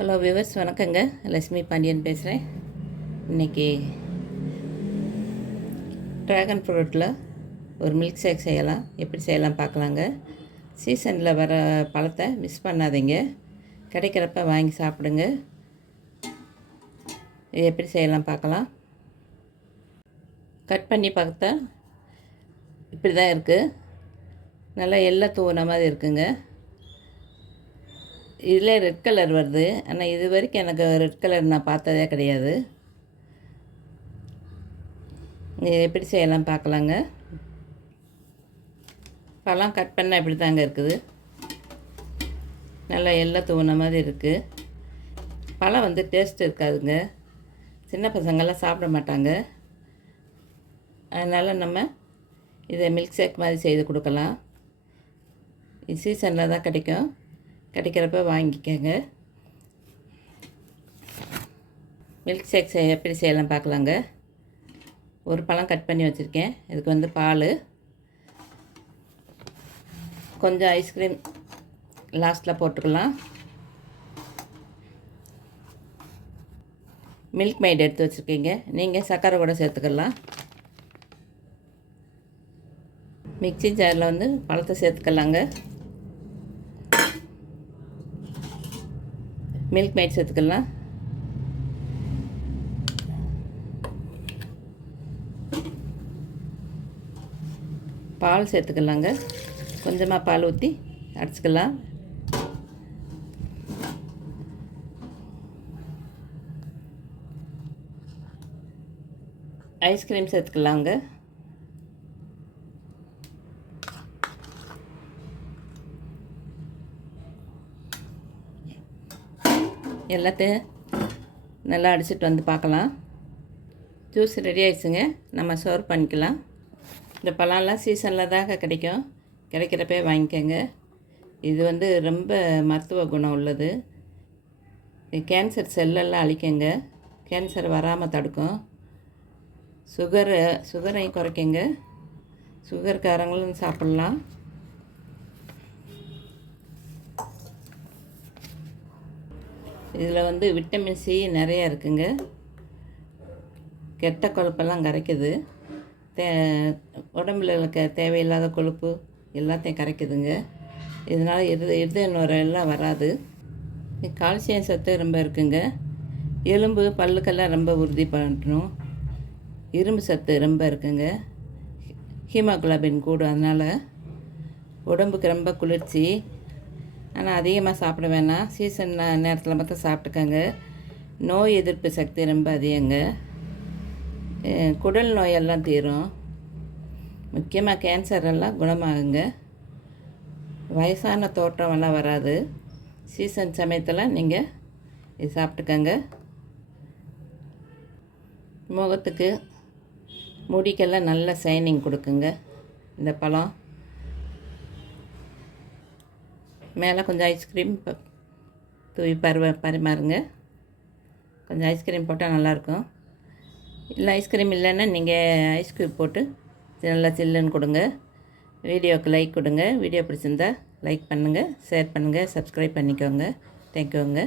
Hello viewers, வணக்கங்க. லட்சுமி பாண்டியன் பேசுகிறேன். இன்றைக்கி ட்ராகன் ஃப்ரூட்டில் ஒரு மில்க் ஷேக் செய்யலாம். எப்படி செய்யலாம் பார்க்கலாங்க. சீசனில் வர பழத்தை மிஸ் பண்ணாதீங்க. கிடைக்கிறப்ப வாங்கி சாப்பிடுங்க. இது எப்படி செய்யலாம் பார்க்கலாம். கட் பண்ணி பார்த்தா இப்படி தான் இருக்குது. நல்லா எல்லாம் தூவுன மாதிரி இருக்குங்க. இதில் ரெட் கலர் வருது. ஆனால் இது வரைக்கும் எனக்கு ரெட் கலர் நான் பார்த்ததே கிடையாது. இது எப்படி செய்யலாம் பார்க்கலாங்க. பழம் கட் பண்ணால் இப்படி தாங்க இருக்குது. நல்லா எல்லாம் தூவுன மாதிரி இருக்குது. பழம் வந்து டேஸ்ட் இருக்காதுங்க. சின்ன பசங்கள்லாம் சாப்பிட மாட்டாங்க. அதனால் நம்ம இதை மில்க் ஷேக் மாதிரி செய்து கொடுக்கலாம். இது சீசனில் தான் கிடைக்கும். கிடைக்கிறப்ப வாங்கிக்கோங்க. மில்க் ஷேக் எப்படி செய்யலாம் பார்க்கலாங்க. ஒரு பழம் கட் பண்ணி வச்சுருக்கேன். இதுக்கு வந்து பால், கொஞ்சம் ஐஸ்கிரீம் லாஸ்ட்டில் போட்டுக்கலாம். மில்க் மெய்ட் எடுத்து வச்சுருக்கீங்க. நீங்கள் சர்க்கரை கூட சேர்த்துக்கலாம். மிக்ஸி ஜாரில் வந்து பழத்தை சேர்த்துக்கலாங்க. மில்க் மெய்ட் சேர்த்துக்கலாம். பால் சேர்த்துக்கலாங்க. கொஞ்சமாக பால் ஊற்றி அடிச்சுக்கலாம். ஐஸ்கிரீம் சேர்த்துக்கலாங்க. எல்லாத்தையும் நல்லா அடிச்சுட்டு வந்து பார்க்கலாம். ஜூஸ் ரெடி ஆகிடுச்சுங்க. நம்ம சர்வ் பண்ணிக்கலாம். இந்த பழம்லாம் சீசனில் தாங்க கிடைக்கும். கிடைக்கிறப்பே வாங்கிக்கோங்க. இது வந்து ரொம்ப மருத்துவ குணம் உள்ளது. கேன்சர் செல்லெல்லாம் அழிக்குங்க. கேன்சர் வராமல் தடுக்கும். சுகரையும் குறைக்குங்க. சுகர்காரங்களும் சாப்பிட்லாம். இதில் வந்து விட்டமின் சி நிறையா இருக்குங்க. கெட்ட கொழுப்பெல்லாம் கரைக்குது. உடம்புல இருக்க தேவையில்லாத கொழுப்பு எல்லாத்தையும் கரைக்குதுங்க. இதனால் இருதய நுரையெல்லாம் வராது. கால்சியம் சத்து ரொம்ப இருக்குங்க. எலும்பு பல்லுக்கெல்லாம் ரொம்ப உறுதி பண்ணணும். இரும்பு சத்து ரொம்ப இருக்குங்க. ஹீமோகுளோபின் கூடும். அதனால் உடம்புக்கு ரொம்ப குளிர்ச்சி. ஆனால் அதிகமாக சாப்பிட வேணாம். சீசன் நேரத்தில் மட்டும் சாப்பிட்டுக்கோங்க. நோய் எதிர்ப்பு சக்தி ரொம்ப அதிகங்க. குடல் நோயெல்லாம் தீரும். முக்கியமாக கேன்சர் எல்லாம் குணமாகுங்க. வயசான தோற்றமெல்லாம் வராது. சீசன் சமயத்தில் நீங்கள் இது சாப்பிட்டுக்கோங்க. முகத்துக்கு முடிக்கெல்லாம் நல்ல ஷைனிங் கொடுக்குங்க இந்த பழம். மேலே கொஞ்சம் ஐஸ்கிரீம் தூவி பரிமாறுங்க. கொஞ்சம் ஐஸ்கிரீம் போட்டால் நல்லாயிருக்கும். இல்லை ஐஸ்கிரீம் இல்லைன்னா நீங்கள் ஐஸ்கிரீம் போட்டு நல்லா சில்லுன்னு கொடுங்க. வீடியோவுக்கு லைக் கொடுங்க. வீடியோ பிடிச்சிருந்தா லைக் பண்ணுங்கள், ஷேர் பண்ணுங்கள், சப்ஸ்கிரைப் பண்ணிக்கோங்க. தேங்க்யூங்க.